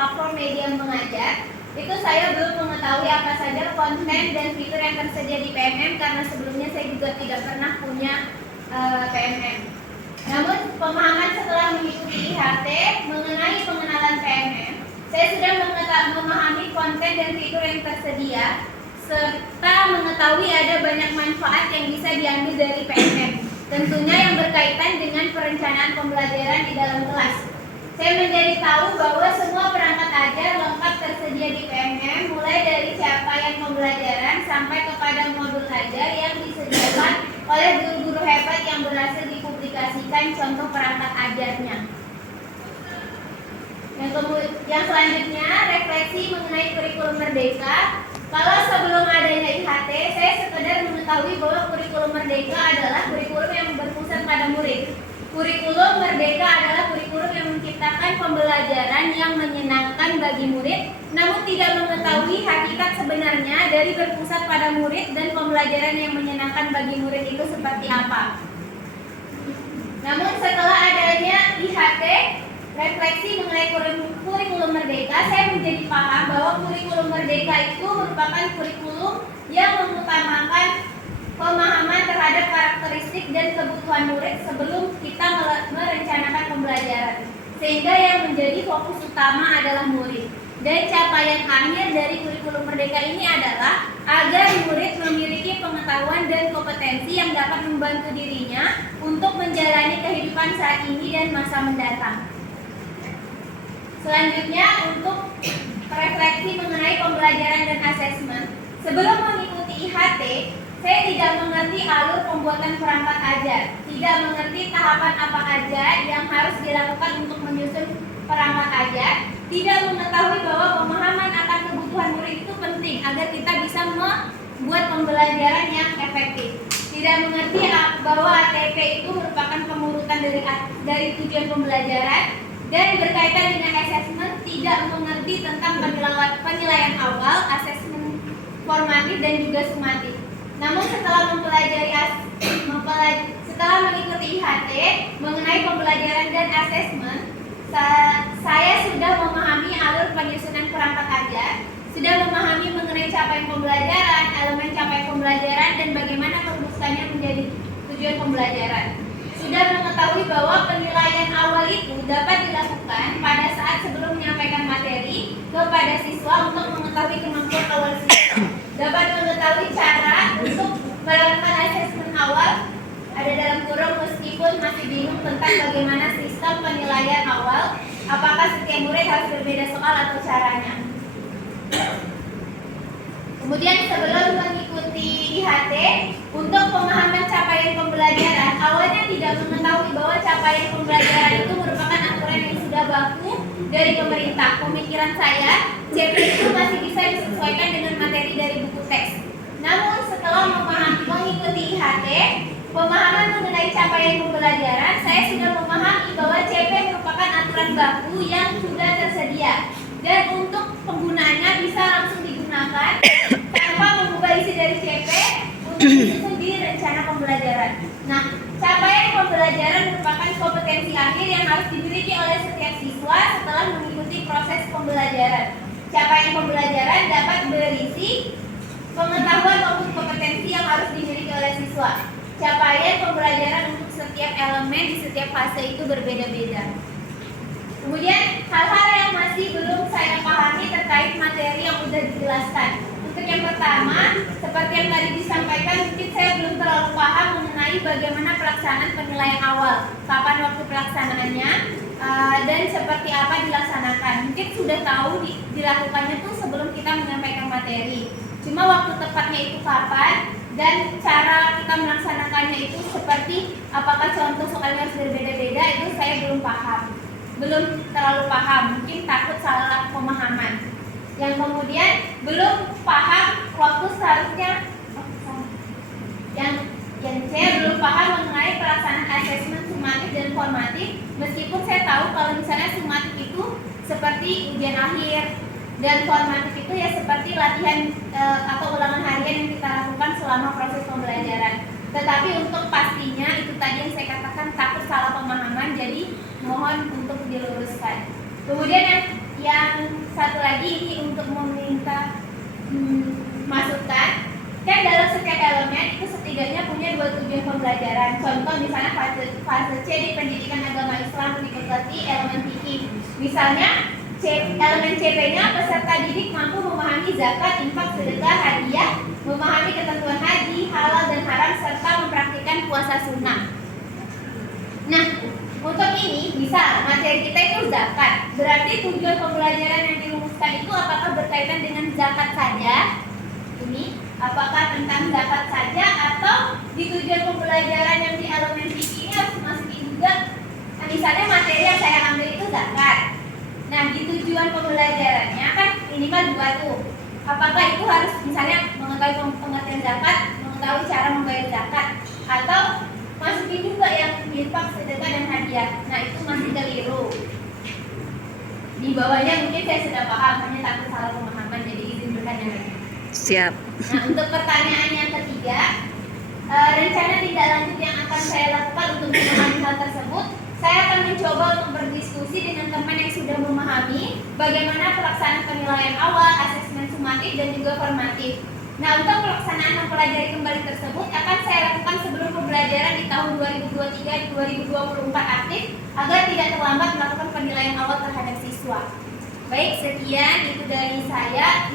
platform media mengajar, itu saya belum mengetahui apa saja konten dan fitur yang tersedia di PMM karena sebelumnya saya juga tidak pernah punya PMM. Namun pemahaman setelah mengikuti IHT mengenai pengenalan PMM, saya sudah memahami konten dan fitur yang tersedia serta mengetahui ada banyak manfaat yang bisa diambil dari PMM. Tentunya yang berkaitan dengan perencanaan pembelajaran di dalam kelas. Saya menjadi tahu bahwa semua perangkat ajar lengkap tersedia di PMM, mulai dari capaian pembelajaran sampai kepada modul ajar yang disediakan oleh guru-guru hebat yang berhasil dipublikasikan contoh perangkat ajarnya. Yang selanjutnya, refleksi mengenai kurikulum merdeka. Kalau sebelum adanya IHT, saya sekedar mengetahui bahwa kurikulum merdeka adalah kurikulum yang berpusat pada murid. Kurikulum merdeka adalah kurikulum yang menciptakan pembelajaran yang menyenangkan bagi murid, namun tidak mengetahui hakikat sebenarnya dari berpusat pada murid dan pembelajaran yang menyenangkan bagi murid itu seperti apa. Namun setelah adanya IHT, refleksi mengenai kurikulum merdeka, saya menjadi paham bahwa kurikulum merdeka itu merupakan kurikulum yang mengutamakan pemahaman terhadap karakteristik dan kebutuhan murid sebelum kita merencanakan pembelajaran, sehingga yang menjadi fokus utama adalah murid. Dan capaian akhir dari kurikulum merdeka ini adalah agar murid memiliki pengetahuan dan kompetensi yang dapat membantu dirinya untuk menjalani kehidupan saat ini dan masa mendatang. Selanjutnya, untuk refleksi mengenai pembelajaran dan asesmen. Sebelum mengikuti IHT, saya tidak mengerti alur pembuatan perangkat ajar, tidak mengerti tahapan apa aja yang harus dilakukan untuk menyusun perangkat ajar, tidak mengetahui bahwa pemahaman akan kebutuhan murid itu penting agar kita bisa membuat pembelajaran yang efektif. Tidak mengerti bahwa ATP itu merupakan pengurutan dari tujuan pembelajaran. Dan berkaitan dengan asesmen, tidak mengerti tentang penilaian awal, asesmen formatif dan juga sumatif. Namun setelah mengikuti IHT mengenai pembelajaran dan asesmen, saya sudah memahami alur penyusunan perangkat ajar, sudah memahami mengenai capaian pembelajaran, elemen capaian pembelajaran, dan bagaimana merumuskannya menjadi tujuan pembelajaran. Sudah mengetahui bahwa penilaian awal itu dapat dilakukan pada saat sebelum menyampaikan materi kepada siswa untuk mengetahui kemampuan awal siswa. Dapat mengetahui cara untuk melakukan asesmen awal, ada dalam kurung meskipun masih bingung tentang bagaimana sistem penilaian awal, apakah setiap murid harus berbeda soal atau caranya. Kemudian sebelum mengikuti IHT, untuk pemahaman capaian pembelajaran, awalnya tidak mengetahui bahwa capaian pembelajaran itu merupakan aturan yang sudah baku dari pemerintah. Pemikiran saya, CP itu masih bisa disesuaikan dengan materi dari buku teks. Namun setelah mengikuti IHT, pemahaman mengenai capaian pembelajaran, saya sudah memahami bahwa CP merupakan aturan baku yang sudah tersedia. Dan untuk penggunaannya bisa langsung digunakan tanpa mengubah isi dari CP untuk disusun di rencana pembelajaran. Nah, capaian pembelajaran merupakan kompetensi akhir yang harus dimiliki oleh setiap siswa setelah mengikuti proses pembelajaran. Capaian pembelajaran dapat berisi pengetahuan maupun kompetensi yang harus dimiliki oleh siswa. Capaian pembelajaran untuk setiap elemen di setiap fase itu berbeda-beda. Kemudian hal-hal yang masih belum saya pahami terkait materi yang sudah dijelaskan. Untuk yang pertama, seperti yang tadi disampaikan, mungkin saya belum terlalu paham mengenai bagaimana pelaksanaan penilaian awal, kapan waktu pelaksanaannya, dan seperti apa dilaksanakan. Mungkin sudah tahu dilakukannya tuh sebelum kita menyampaikan materi. Cuma waktu tepatnya itu kapan dan cara kita melaksanakannya itu seperti apakah contoh soalnya harus berbeda-beda, itu saya belum paham. Belum terlalu paham, mungkin takut salah pemahaman. Yang kemudian belum paham waktu seharusnya yang saya belum paham mengenai pelaksanaan asesmen sumatif dan formatif, meskipun saya tahu kalau misalnya sumatif itu seperti ujian akhir dan formatif itu ya seperti latihan atau ulangan harian yang kita lakukan selama proses pembelajaran. Tetapi untuk pastinya itu tadi yang saya katakan takut salah pemahaman, jadi mohon untuk diluruskan. Kemudian yang ini untuk meminta masukan. Kan dalam setiap elemen itu setidaknya punya 2 tujuan pembelajaran. Contoh misalnya fase C di pendidikan agama Islam diberkati elemen fikih. Misalnya elemen CP-nya peserta didik mampu memahami zakat, infak, sedekah, hadiah, memahami ketentuan haji, halal dan haram serta mempraktikkan puasa sunnah. Nah, untuk ini misal materi kita itu zakat. Berarti tujuan pembelajaran yang dirumuskan itu apakah berkaitan dengan zakat saja? Ini apakah tentang zakat saja atau di tujuan pembelajaran yang di elemen fikih ini harus masukin juga? Nah, misalnya materi yang saya ambil itu zakat. Nah, di tujuan pembelajarannya kan minimal 2 tuh. Apakah itu harus misalnya mengetahui pengertian zakat, mengetahui cara membayar zakat, atau masukin juga yang infak, sedekah dan hadiah? Nah, itu masih keliru. Di bawahnya mungkin saya sudah paham, hanya takut salah pemahaman, jadi izin bertanya lagi. Siap. Nah, untuk pertanyaan yang ketiga, rencana tindak lanjut yang akan saya lakukan untuk memahami hal tersebut, saya akan mencoba untuk berdiskusi dengan teman yang sudah memahami bagaimana pelaksanaan penilaian awal, asesmen sumatif dan juga formatif. Nah, untuk pelaksanaan mempelajari kembali tersebut akan saya lakukan sebelum pembelajaran di tahun 2023-2024 aktif agar tidak terlambat melakukan penilaian awal terhadap siswa. Baik, sekian itu dari saya.